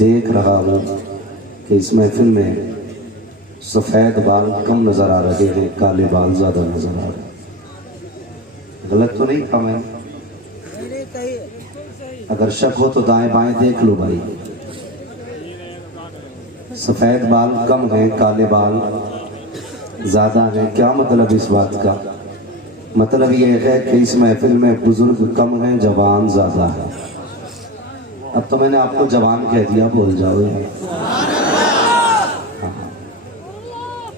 دیکھ رہا ہوں کہ اس محفل میں سفید بال کم نظر آ رہے ہیں، کالے بال زیادہ نظر آ رہے ہیں۔ غلط تو نہیں کہا میں؟ اگر شک ہو تو دائیں بائیں دیکھ لو بھائی۔ سفید بال کم ہیں، کالے بال زیادہ ہیں، کیا مطلب اس بات کا؟ مطلب یہ ہے کہ اس محفل میں بزرگ کم ہیں، جوان زیادہ ہیں۔ اب تو میں نے آپ کو جوان کہہ دیا، بول جاؤ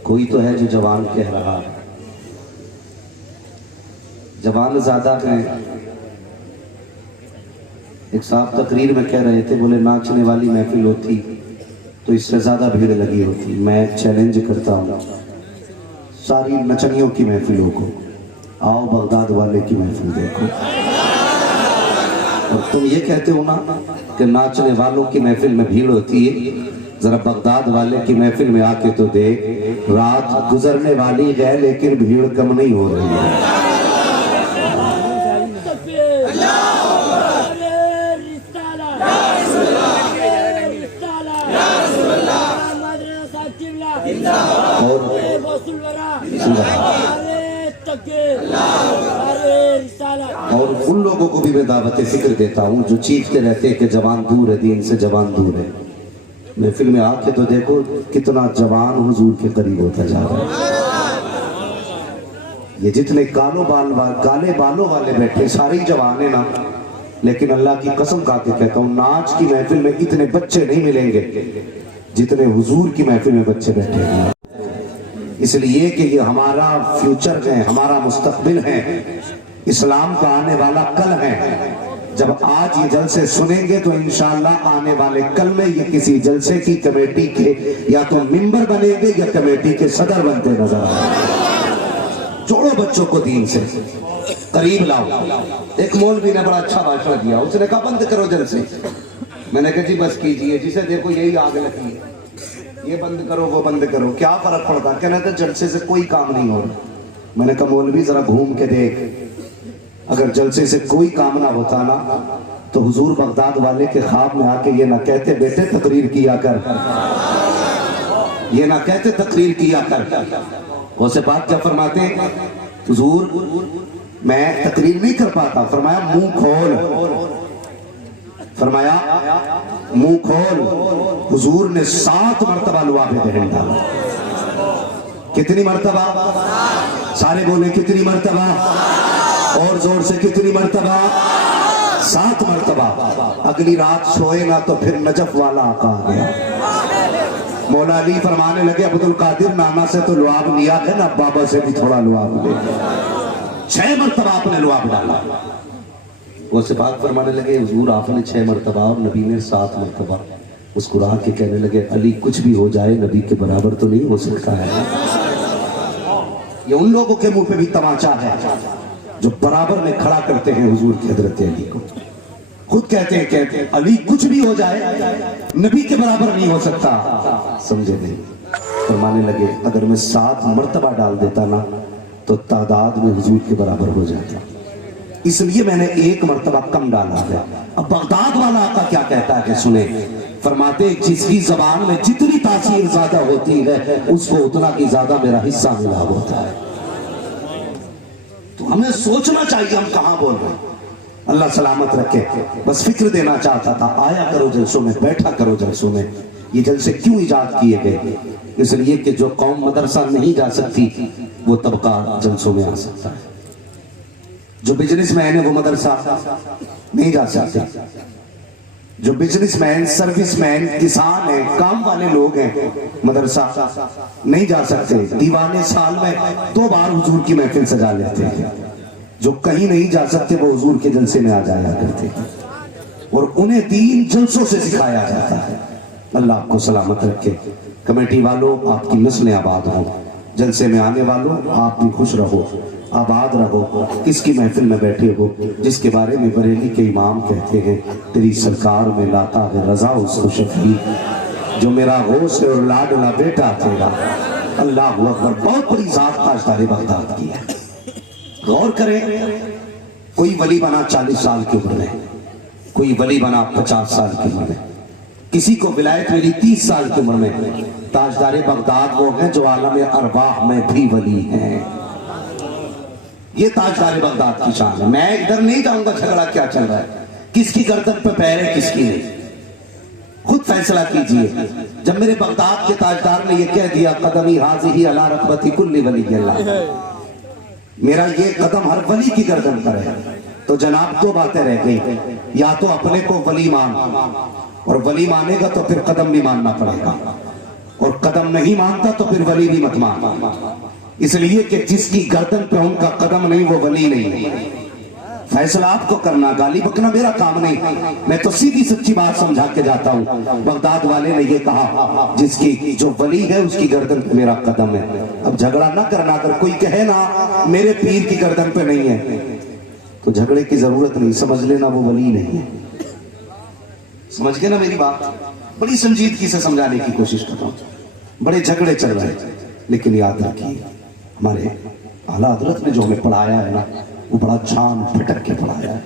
کوئی تو ہے جو جوان کہہ رہا ہے۔ جوان زیادہ ہیں۔ ایک صاحب تقریر میں کہہ رہے تھے، بولے ناچنے والی محفل ہوتی تو اس سے زیادہ بھیڑ لگی ہوتی۔ میں چیلنج کرتا ہوں ساری نچنیوں کی محفلوں کو، آؤ بغداد والے کی محفل دیکھو۔ اور تم یہ کہتے ہو نا کہ ناچنے والوں کی محفل میں بھیڑ ہوتی ہے، ذرا بغداد والے کی محفل میں آ کے تو دیکھ، رات گزرنے والی ہے لیکن بھیڑ کم نہیں ہو رہی ہے۔ اور ان لوگوں کو بھی میں دعوت فکر دیتا ہوں جو چیختے رہتے ہیں کہ جوان دور ہے دین سے، جوان دور ہے۔ محفل میں آ کے تو دیکھو کتنا جوان حضور کے قریب ہوتا جا رہا ہے۔ یہ جتنے کالے بالوں والے بیٹھے ساری جوان ہیں نا، لیکن اللہ کی قسم کھا کے کہتا ہوں ناچ کی محفل میں اتنے بچے نہیں ملیں گے جتنے حضور کی محفل میں بچے بیٹھے ہیں۔ اس لیے کہ یہ ہمارا فیوچر ہے، ہمارا مستقبل ہے، اسلام کا آنے والا کل ہے۔ جب آج یہ جلسے سنیں گے تو انشاءاللہ آنے والے کل میں یہ کسی جلسے کی کمیٹی کے یا تو ممبر بنیں گے یا کمیٹی کے صدر بنتے نظر آئیں گے۔ جوڑو بچوں کو دین سے قریب لاؤ۔ ایک مولوی نے بڑا اچھا بھاشن دیا، اس نے کہا بند کرو جلسے۔ میں نے کہا جی بس کیجئے، جسے دیکھو یہی آگ لگی ہے، یہ بند کرو وہ بند کرو، کیا فرق پڑتا؟ کہنا تھا جلسے سے کوئی کام نہیں ہو رہا۔ میں نے کہا مولوی ذرا گھوم کے دیکھ، اگر جلسے سے کوئی کام نہ ہوتا نا تو حضور بغداد والے کے خواب میں آ کے یہ نہ کہتے بیٹے تقریر کیا کر، یہ نہ کہتے تقریر کیا کر۔ غوث پاک کیا فرماتے ہیں؟ حضور میں تقریر نہیں کر پاتا، فرمایا منہ کھول، فرمایا منہ کھول۔ حضور نے 7 مرتبہ لعاب دہن ڈالا۔ کتنی مرتبہ؟ سارے بولے کتنی مرتبہ؟ اور زور سے کتنی مرتبہ؟ 7 مرتبہ۔ اگلی رات سوئے نہ تو پھر نجف والا آقا آ گیا۔ مولا علی فرمانے لگے عبد القادر نانا سے تو لعاب لیا ہے نا، بابا سے بھی تھوڑا لعاب لے۔ 6 مرتبہ آپ نے لعاب ڈالا۔ وہ سپاک فرمانے لگے حضور آپ نے 6 مرتبہ اور نبی نے 7 مرتبہ۔ مسکرا کے کہنے لگے علی کچھ بھی ہو جائے نبی کے برابر تو نہیں ہو سکتا ہے۔ یہ ان لوگوں کے منہ پہ بھی تماچا ہے جو برابر میں کھڑا کرتے ہیں حضور کی حضرت علی کو۔ خود کہتے ہیں علی کچھ بھی ہو جائے نبی کے برابر نہیں ہو سکتا۔ سمجھے نہیں؟ فرمانے لگے اگر میں 7 مرتبہ ڈال دیتا نا تو تعداد میں حضور کے برابر ہو جاتا، اس لیے میں نے 1 مرتبہ کم ڈالا ہے۔ اب بغداد والا آقا کیا کہتا ہے کہ سنیں، فرماتے ہیں جس کی زبان میں جتنی تاثیر زیادہ ہوتی ہے اس کو اتنا کی زیادہ میرا حصہ ملا ہوتا ہے۔ تو ہمیں سوچنا چاہیے ہم کہاں بول رہے ہیں۔ اللہ سلامت رکھے۔ بس فکر دینا چاہتا تھا، آیا کرو جلسوں میں، بیٹھا کرو جلسوں میں۔ یہ جلسے کیوں ایجاد کیے گئے؟ اس لیے کہ جو قوم مدرسہ نہیں جا سکتی وہ طبقہ جلسوں میں آ سکتا ہے۔ جو بزنس مین ہے وہ مدرسہ نہیں جا سکتے، جو بزنس مین، سروس مین، کسان ہیں، کام والے لوگ ہیں، مدرسہ نہیں جا سکتے۔ دیوانے سال میں 2 بار حضور کی محفل سجا لیتے ہیں۔ جو کہیں نہیں جا سکتے وہ حضور کے جلسے میں آ جایا کرتے ہیں اور انہیں دین جلسوں سے سکھایا جاتا ہے۔ اللہ آپ کو سلامت رکھے۔ کمیٹی والوں آپ کی نسلیں آباد ہوں، جلسے میں آنے والوں آپ بھی خوش رہو، آباد رہو۔ کس کی محفل میں بیٹھے ہو جس کے بارے میں بریلی کے امام کہتے ہیں تیری سرکار میں لاتا ہے رضا اس کو شفیع، جو میرا غوث ہے اور لاڈلا بیٹا تیرا۔ اللہ اکبر، بہت بڑی ذات تاجدار بغداد کی ہے۔ غور کریں، کوئی ولی بنا 40 سال کی عمر میں، کوئی ولی بنا 50 سال کی عمر میں، किसी को विलायत मिली 30 साल की उम्र में। ताजदार बगदाद वो हैं जो आलम अरवाह में भी वली हैं। ये ताजदार बगदाद की शान है। मैं इधर नहीं जाऊंगा झगड़ा क्या चल रहा है, किसकी गर्दन पे पैर है किसकी नहीं, खुद फैसला कीजिए। जब मेरे बगदाद के ताजदार ने ये कह दिया कदमी हाज़िही अला रकबती कुल्ली वली अल्लाह, मेरा ये कदम हर वली की गर्दन पर है, तो जनाब दो बातें रह गई, या तो अपने को वली मान, और वली मानेगा तो फिर कदम भी मानना पड़ेगा, और कदम नहीं मानता तो फिर वली भी मत मान। इसलिए कि जिसकी गर्दन पे उनका कदम नहीं वो वली नहीं है। फैसला आपको करना, गाली बकना मेरा काम नहीं, मैं तो सीधी सच्ची बात समझा के जाता हूँ। बगदाद वाले ने ये कहा जिसकी जो वली है उसकी गर्दन पे मेरा कदम है। अब झगड़ा ना करना, अगर कोई कहे ना मेरे पीर की गर्दन पे नहीं है तो झगड़े की जरूरत नहीं, समझ लेना वो वली नहीं है। समझ गए ना मेरी बात? बड़ी संजीदगी से समझाने की कोशिश कर रहा हूँ। बड़े झगड़े चल रहे हैं, लेकिन याद रखिए हमारे आला हजरत ने जो हमें पढ़ाया है ना वो बड़ा छान फटक के पढ़ाया है।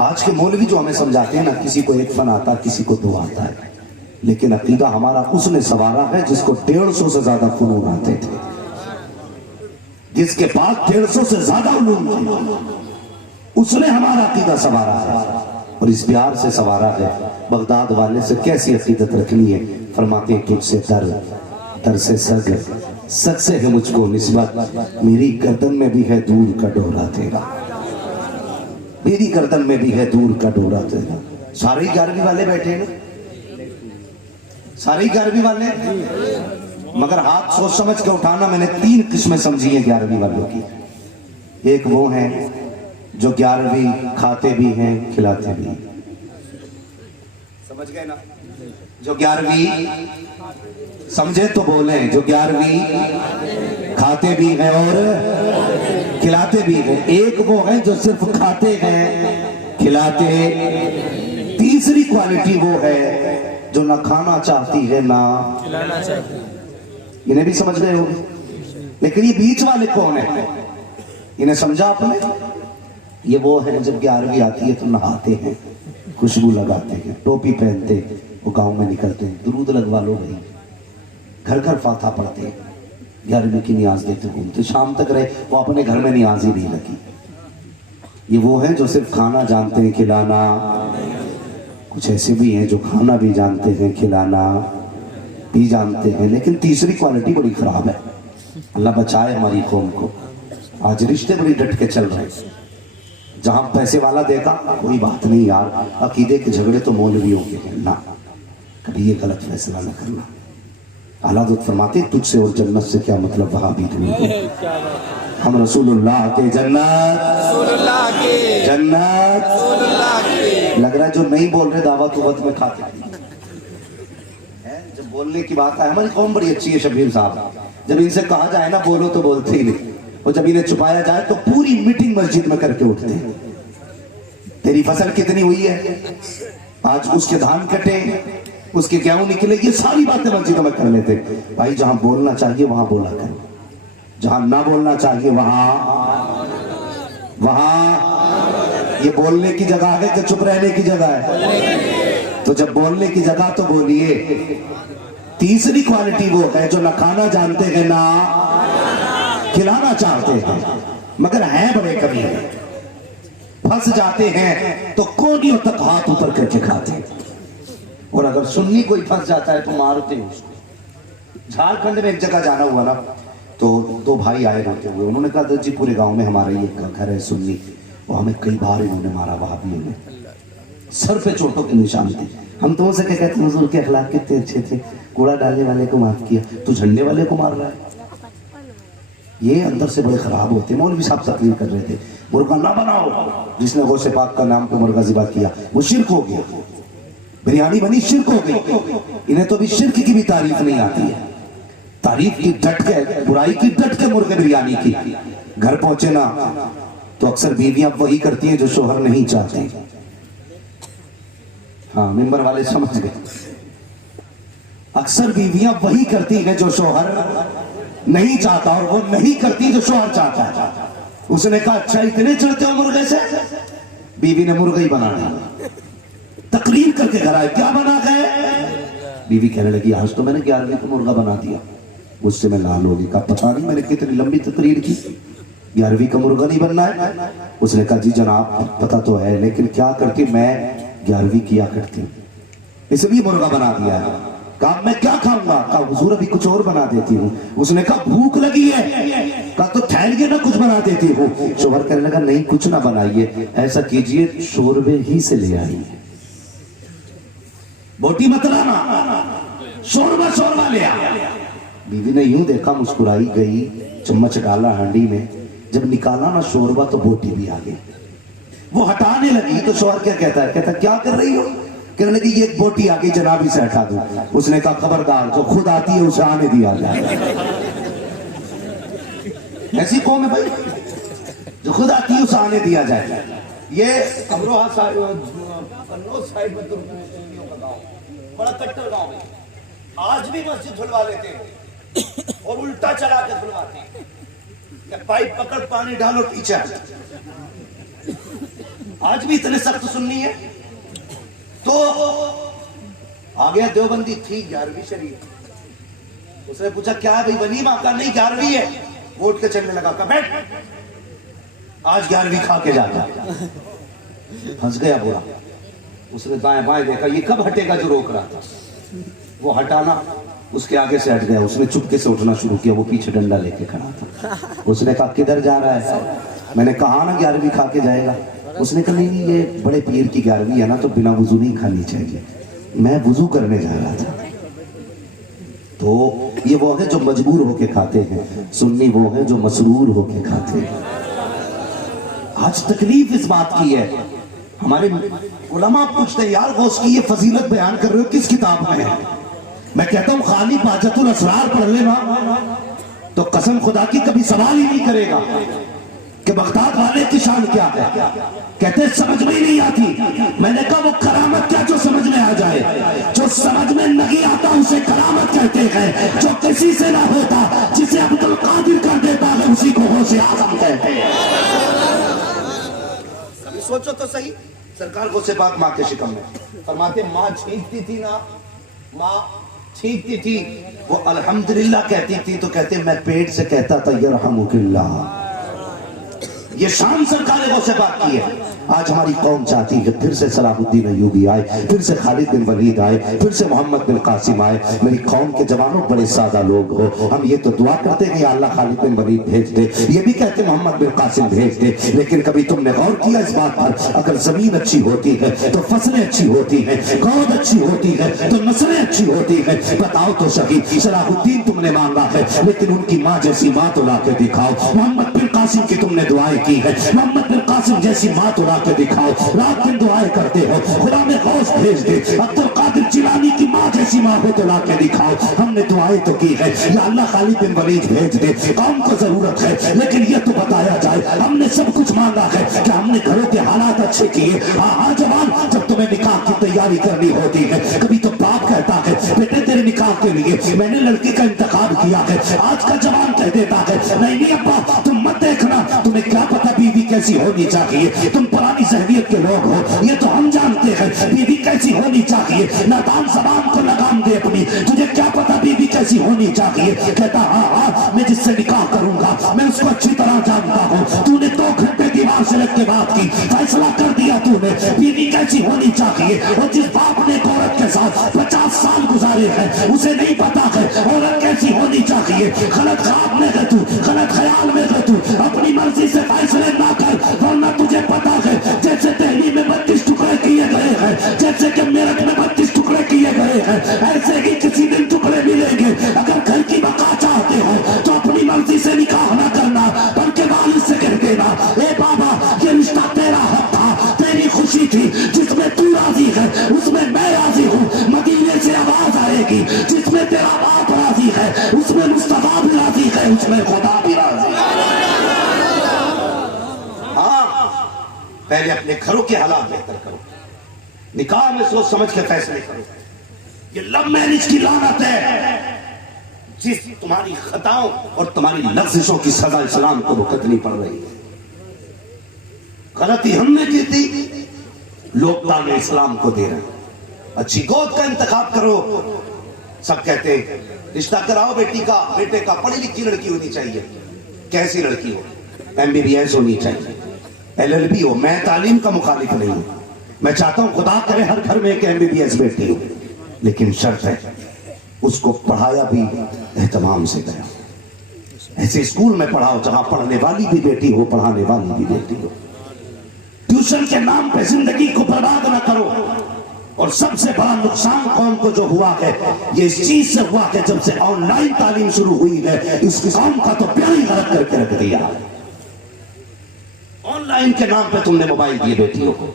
आज के मौलवी जो हमें समझाते हैं ना, किसी को एक फन आता किसी को दो आता है, लेकिन अकीदा हमारा उसने सवारा है जिसको 150 से ज्यादा फनून आते थे, जिसके पास 150 से ज्यादा उलूम थे, उसने हमारा अकीदा सवारा है और इस प्यार से सवारा है। बगदाद वाले से कैसी अकीदत रखनी है, फरमाते हैं तुझसे दर से सग से है मुझको निस्बत, मेरी गर्दन में भी है दूर का डोरा तेरा, मेरी गर्दन में भी है दूर का डोरा तेरा। सारे 11वीं वाले बैठे हैं, सारे 11वीं वाले, मगर हाथ सोच समझ के उठाना। मैंने 3 किस्में समझी हैं 11वीं वालों की। एक वो हैं जो 11वीं खाते भी हैं खिलाते भी, समझ गए ना? जो 11वीं समझे तो बोले, जो 11वीं खाते भी हैं और खिलाते भी हैं। एक वो है जो सिर्फ खाते हैं खिलाते, तीसरी क्वालिटी वो है जो ना खाना चाहती है ना खिलाना चाहती। इन्हें भी समझ गए हो, लेकिन ये बीच वाले कौन है, इन्हें समझा आपने? ये वो है जब 11वीं आती है तो नहाते हैं, खुशबू लगाते हैं, टोपी पहनते, वो गांव में निकलते हैं, दुरूद लगवा लो भाई, घर घर फाथा पढ़ते हैं, 11वीं की नियाज देते घूमते, शाम तक रहे, वो अपने घर में नियाज ही नहीं लगी। ये वो हैं जो सिर्फ खाना जानते हैं खिलाना। कुछ ऐसे भी हैं जो खाना भी जानते हैं खिलाना भी जानते हैं, लेकिन तीसरी क्वालिटी बड़ी खराब है। अल्लाह बचाए हमारी कौम को। आज रिश्ते बड़ी डट के चल रहे हैं, जहां पैसे वाला देखा कोई बात नहीं यार, अकीदे के झगड़े तो मौलवियों के हैं ना, कभी ये गलत फैसला न करना। आला हज़रत फरमाते तुझसे और जन्नत से क्या मतलब, वहां भी हम रसूलुल्लाह के जन्नत लग रहा है जो नहीं बोल रहे दावत उवत में खाते हैं। जब बोलने की बात है, हमारी कौम बड़ी अच्छी है शबीर साहब, जब इनसे कहा जाए ना बोलो तो बोलते ही नहीं, और जब इन्हें छुपाया जाए तो पूरी मीटिंग मस्जिद में करके उठते हैं। तेरी फसल कितनी हुई है आज, उसके धान कटे, उसके गेहूं निकले, ये सारी बातें मस्जिदों में कर लेते। भाई जहां बोलना चाहिए वहां बोला करो, जहां ना बोलना चाहिए वहां ये बोलने की जगह है कि चुप रहने की जगह है? तो जब बोलने की जगह तो बोलिए। तीसरी क्वालिटी वो है जो ना खाना जानते हैं ना खिलाना चाहते हैं, मगर हैं बड़े कभी फंस जाते हैं तो कोनियों तक हाथ ऊपर करके खाते हैं, और अगर सुन्नी कोई फंस जाता है तो मारते हैं उसको। झारखंड में एक जगह जाना हुआ ना, तो 2 भाई आए होते हुए, उन्होंने कहा जी पूरे गांव में हमारा ये घर है सुन्नी, और हमें कई बार इन्होंने मारा, वहाबियों ने, सर पे चोटों के निशान थे। हम तो उनसे क्या कहते हैं, हुजूर के अखलाक कितने अच्छे थे, कूड़ा डालने वाले को माफ किया, तो झंडे वाले को मार रहा है। ये अंदर से बड़े खराब होते। मौलवी साहब तकलीफ कर रहे थे, मुर्गा ना बनाओ, जिसने गौसे पाक का नाम पे मुर्गा ज़िबा किया वो शिर्क हो गया, बिरयानी बनी शिर्क हो गई। इन्हें तो भी शिर्क की भी तारीफ नहीं आती है, तारीफ की डट के, बुराई की डट के मुर्गे बिरयानी की। घर पहुंचे ना तो अक्सर बीवियां वही करती हैं जो शोहर नहीं चाहते। हाँ, मिंबर वाले समझ गए, अक्सर बीवियां वही करती हैं जो शोहर नहीं चाहता, और वो नहीं करती जो शोहर चाहता है। उसने कहा अच्छा इतने चढ़ते हो मुर्गे से, बीवी ने मुर्गा ही बना दिया। तकरीर करके घर आए, क्या बना गए? बीवी कहने लगी आज तो मैंने 11वीं का मुर्गा बना दिया। मुझसे मैं लाल होगी, कहा पता नहीं मैंने कितनी लंबी तकरीर की, 11वीं का मुर्गा नहीं बनना है। उसने कहा जी जनाब पता तो है, लेकिन क्या करके मैं 11वीं किया करती हूँ, इसलिए मुर्गा बना दिया है। कहा मैं क्या खाऊंगा? कहा हुजूर अभी कुछ और बना देती हूँ। उसने कहा भूख लगी है? कहा तो ठहरिए ना कुछ बना देती हूँ। शोहर कहने लगा नहीं कुछ ना बनाइए, ऐसा कीजिए शोरबे ही से ले आइए, बोटी मत लाना, शोरबा शोरबा ले आ। बीवी ने यूं देखा, मुस्कुराई गई, चम्मच डाला हांडी में, जब निकाला ना शोरबा तो बोटी भी आ गई। वो हटाने लगी तो शोहर क्या कहता है? कहता क्या कर रही हो? कहने लगी ये एक बोटी आ गई जनाब, इसे हटा दो। उसने कहा खबरदार, जो खुद आती है उसे आने दिया जाए। ऐसी कौन है भाई, जो खुद आती है उसे आने दिया जाए? ये अमरोहा साइड में तुर्कियों का गांव, बड़ा कट्टर गांव है, आज भी मस्जिद धुलवा लेते हैं और उल्टा चला के धुलवाते हैं, पाइप पकड़ पानी डालो पीछे। आज भी इतने सख्त सुन्नी है। तो आ गया देवबंदी, थी 11वीं शरीफ। उसने पूछा क्या भाई वलीमा? का नहीं 11वीं है। उठ के चलने लगा, कहा बैठ आज 11वीं खा के जाता। फंस गया बुरा। उसने दाएं बाएं देखा, ये कब हटेगा जो रोक रहा था? वो हटाना, उसके आगे से हट गया। उसने चुपके से उठना शुरू किया, वो पीछे डंडा लेके खड़ा था। उसने कहा किधर जा रहा है? मैंने कहा ना 11वीं खा के जाएगा। उसने कहा नहीं ये बड़े पीर की 11वीं है ना, तो बिना वुजू नहीं खानी चाहिए, मैं वुजू करने जा रहा था। तो ये वो है जो मजबूर होके खाते हैं, सुन्नी वो है जो मसरूर होके खाते हैं। आज तकलीफ इस बात की है, हमारे उलमा पूछते हैं यार गौस की ये फजीलत बयान कर रहे हो किस किताब में है? मैं कहता हूं खाली बाजतुल असरार पढ़ लेना तो कसम खुदा की कभी सवाल ही नहीं करेगा कि बगदाद वाले की शान क्या है। कहते समझ में ही नहीं आती। मैंने कहा वो करामत क्या जो समझ में आ जाए? जो समझ में नहीं आता उसे करामत कहते हैं। जो किसी से ना होता, जिसे अब्दुल कादिर कर देता है, उसी को गौसे आजम कहते हैं। कभी सोचो तो सही, सरकार गौसे पाक माँ के शिकम में फरमाते माँ छींकती थी ना, माँ छींकती थी, वो अल्हम्दुलिल्लाह कहती थी तो कहते मैं पेट से कहता था यरहमुकिल्लाह। ये शान सरकार ने से बात की है। आज हमारी कौम चाहती है फिर से सलाहुद्दीन अय्यूबी आए, फिर से खालिद बिन वलीद आए, फिर से मोहम्मद बिन कासिम आए। मेरी कौम के जवानों बड़े सादा लोग हो, हम ये तो दुआ करते हैं अल्लाह खालिद बिन वलीद भेज दे, ये भी कहते मोहम्मद बिन कासिम भेज दे। लेकिन कभी तुमने गौर किया इस बात पर, अगर जमीन अच्छी होती है तो फसलें अच्छी होती है, गौद अच्छी होती है तो नस्लें अच्छी होती है। बताओ तो सही, सलाहुद्दीन तुमने मांगा है लेकिन उनकी माँ जैसी माँ तो ला के दिखाओ। मोहम्मद बिन कासिम की तुमने दुआएं की है, मोहम्मद बिन कासिम जैसी माँ तो ला के दिखाओ। रात दिन दुआएं करते हो, खुदा में गौस भेज दे, अब्दुल कादिर जिलानी की माँ जैसी माँ हो तो ला के दिखाओ। हमने दुआएं तो की है या अल्लाह खालिद बिन वलीद भेज दे, कौम को जरूरत है लेकिन ये तो बताया जाए हमने सब कुछ मांगा है कि हमने घरों के हालात अच्छे किए। हाँ जवान, जब तुम्हें निकाह की तैयारी करनी होती है, कभी तो बाप कहता है बेटे तेरे निकाह के लिए मैंने लड़की का इंतखाब किया है। आज का जवान कह देता है नहीं अब्बा तुम मत देखना, तुम्हें क्या पता बीवी कैसी होनी चाहिए, तुम पुरानी ज़हनियत के लोग हो, ये तो हम जानते हैं बीवी कैसी होनी चाहिए। नादान ज़बान को लगाम दे अपनी, तुझे क्या पता बीवी कैसी होनी चाहिए। कहता हाँ मैं जिससे निकाह करूंगा मैं उसको अच्छी तरह जानता हूँ। तूने 2 घंटे दीवार से लग के बात की, फैसला कर दिया तूने बीवी कैसी होनी चाहिए। और जिस बाप ने औरत के साथ 50 साल गुजारे हैं उसे नहीं पता है औरत कैसी होनी चाहिए। गलत ख्वाब में है तू, गलत ख्याल में है तू, अपनी मर्जी से फैसले ना कर, वरना तुझे पता है जैसे दिल्ली में 32 टुकड़े किए गए हैं, जैसे कि मेरठ में 32 टुकड़े किए गए हैं, ऐसे ही किसी दिन टुकड़े मिलेंगे। अगर घर की बका चाहते हो तो अपनी मर्जी से निकाह ना करना, बल्कि वालिद से कह देना ए बाबा ये रिश्ता तेरा हक था, तेरी खुशी थी, जिसमें तू राजी है उसमें मैं राजी हूँ। मदीने से आवाज आएगी जिसमें तेरा बाप राजी है उसमें मुस्तफा भी राजी है, उसमें खुदा भी राजी है। पहले अपने घरों के हालात बेहतर करो, निकाह में सोच समझ के फैसले करो। ये लव मैरिज की लानत है, जिस तुम्हारी खताओं और तुम्हारी लफ्ज़ों की सजा इस्लाम को भुगतनी पड़ रही है। गलती हमने की थी, लोग ताने इस्लाम को दे रहे हैं, अच्छी गोद का इंतखाब करो। सब कहते हैं रिश्ता कराओ बेटी का, बेटे का, पढ़ी लिखी लड़की होनी चाहिए। कैसी लड़की हो? MBBS होनी चाहिए, LLB हो। मैं तालीम का मुखालिफ नहीं हूं, मैं चाहता हूं खुदा करे हर घर में एक MBBS बेटी हो, लेकिन शर्त है उसको पढ़ाया भी एहतमाम से करो। ऐसे स्कूल में पढ़ाओ जहां पढ़ने वाली भी बेटी हो, पढ़ाने वाली भी बेटी हो। ट्यूशन के नाम पे जिंदगी को बर्बाद ना करो। और सबसे बड़ा नुकसान कौम को जो हुआ है, ये इस चीज से हुआ है जब से ऑनलाइन तालीम शुरू हुई है, इस कौम का तो प्यार ही गलत करके रख दिया। ऑनलाइन के नाम पे तुमने मोबाइल दिए बेटियों को,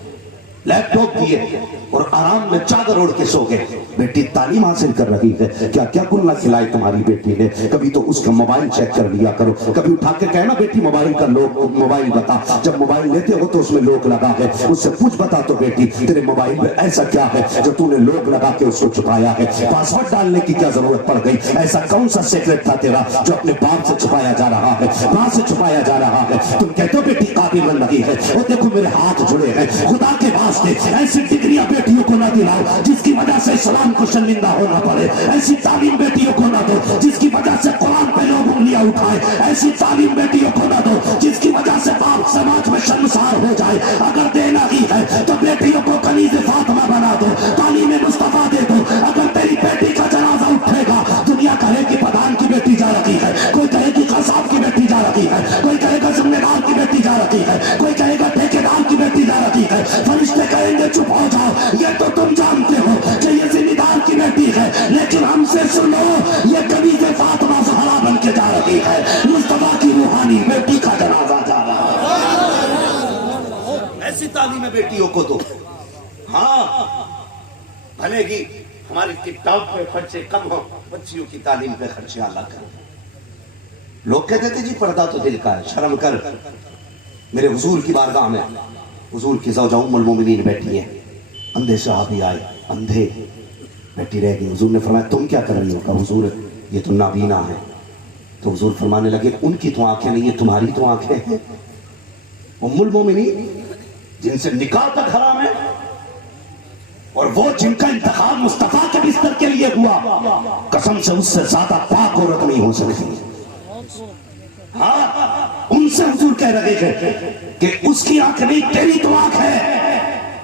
लैपटॉप दिए और आराम में चादर ओढ़ के सो गए। बेटी तालीम हासिल कर रही है, क्या क्या कुल्ला खिलाई तुम्हारी बेटी ने? कभी तो उसका मोबाइल चेक कर लिया करो, कभी उठा के कहना बेटी मोबाइल का लोग, मोबाइल बता। जब मोबाइल लेते हो तो उसमें लोग लगा है, उससे पूछ बता तो बेटी तेरे मोबाइल में ऐसा क्या है जो तूने लोग लगा के उसको छुपाया है? पासवर्ड डालने की क्या जरूरत पड़ गई? ऐसा कौन सा सीक्रेट था तेरा जो अपने बाप से छुपाया जा रहा है, मां से छुपाया जा रहा है? तुम कहते हो बेटी काबिल बन रही है, और देखो मेरे हाथ जुड़े हैं। खुदा के ऐसी डिग्रियां बेटियों को ना दिलाओ जिसकी वजह से इस्लाम को शर्मिंदा होना पड़े। ऐसी तालीम बेटियों को ना दो जिसकी वजह से कुरान पे लोग उंगलियां उठाए। ऐसी तालीम बेटियों को ना दो जिसकी वजह से बाप समाज में शर्मसार हो जाए। अगर देना ही है तो बेटियों को कनीज़े फातिमा बना दो, तालीम मुस्तफा दे दो। अगर तेरी बेटी का जनाजा उठेगा, दुनिया कहेगी प्रधान की बेटी जा रही है, कोई कहेगी कसाब की बेटी जा रही है, कोई कहेगा जिम्मेदार की बेटी जा रही है, कोई कहेगा ठेकेदार की बेटी जा रही है। फरिश्ते कहेंगे चुप हो जाओ, ये तो तुम जानते हो कि ये जिम्मेदार की बेटी है, लेकिन हमसे सुनो, ये कनीज़े फातिमा ज़हरा बन के जा रही है। मुस्तफा की रूहानी बेटी का जनाजा जा रहा है। ऐसी तालीम बेटियों को दो। हाँ, भले ही हमारी टिकटॉक पे खर्चे कम हो, बच्चियों की तालीम पे खर्चे आला कर। लोग कहते थे जी पर्दा तो दिल का है, शर्म कर। मेरे हुजूर की बारगाह में हुजूर की ज़ौजा उम्मुल मोमिनीन बैठी है, अंधे सहाबी आए, अंधे बैठी रह गई। हुजूर ने फरमाया तुम क्या कर रही हो? कहा हुजूर ये तो नाबीना है। तो हुजूर फरमाने लगे उनकी तो आंखें नहीं है, तुम्हारी तो आंखें हैं। उम्मुल मोमिनीन जिनसे निकाह तक हराम है, और वो जिनका इंतखाब मुस्तफा के बिस्तर के लिए हुआ, कसम से उससे ज्यादा पाक औरत नहीं हो सकती। हाँ, उनसे हुजूर कह रहे थे कि उसकी आंख नहीं, तेरी तो आंख है।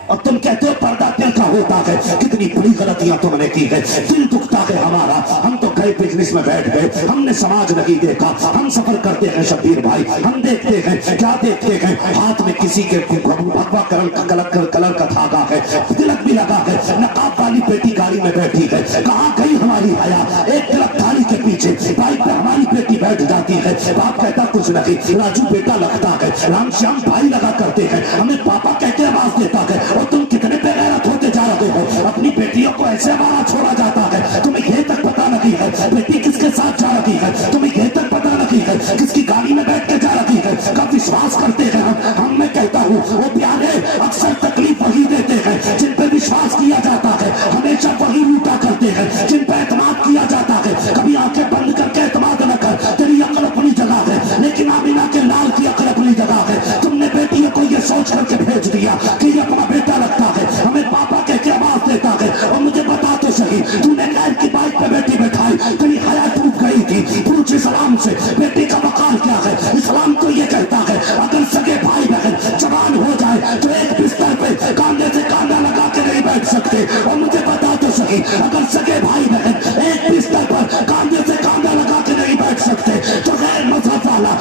और तुम कहते हो पर्दा दिल का होता है। कितनी बड़ी गलतियां तुमने की है। दिल दुखता है हमारा। हम तो गए बिजनेस में बैठ गए, हमने समाज नहीं देखा। हम सफर करते हैं शब्बीर भाई, हम देखते हैं क्या देखते हैं, हाथ में किसी के भगवा कलर का धागा है, तिलक भी लगा है, नकाब वाली बेटी गाड़ी में बैठी है। कहाँ गई हमारी हया? एक तिलक थाली के पीछे बाइक पे हमारी बेटी बैठ जाती है। बाप कहता कुछ नहीं, राजू बेटा लगता है, राम श्याम भाई लगा करते हैं, हमें पापा कहते आवाज देता है। और तुम कितने बेगैरत होते जा रहे हो। अपनी बेटियों को ऐसे मारा छोड़ा जाता है, तुम्हें ये तक पता नहीं है बेटी किसके साथ जा रही है, तुम्हें ये तक पता नहीं है किसकी गाड़ी में बैठ के जा रही है। कब विश्वास करते हैं हम मैं कहता हूँ वो प्यारे अक्सर तकलीफ वही देते हैं जिन पे विश्वास किया जाता है, हमेशा वही लूटा करते हैं जिन पे एतमाद किया जाता है। कभी आंखें बंद करके एतमाद न कर, तेरी अकल अपनी जगह है, लेकिन आमिना के लाल की अकल अपनी जगह है। तुमने बेटियों को ये सोच करके भेज दिया कि ये अपना बेटा लगता है, हमें पापा कह के आवाज देता है। और मुझे बता तो सही, तूने गैर की बाइक पे बेटी बैठाई, तेरी हया टूट गई थी, पूछ इस्लाम से बेटी का मकान क्या है। इस्लाम तो ये कहता है अगर सगे भाई बहन जवान हो जाए तो एक बिस्तर पे कांधे से कांधा लगा के नहीं बैठ सकते। और मुझे बता तो सही, अगर सगे भाई बहन एक बिस्तर पर कांधे से कांधा लगा के नहीं बैठ सकते तो गैर मजहब वाला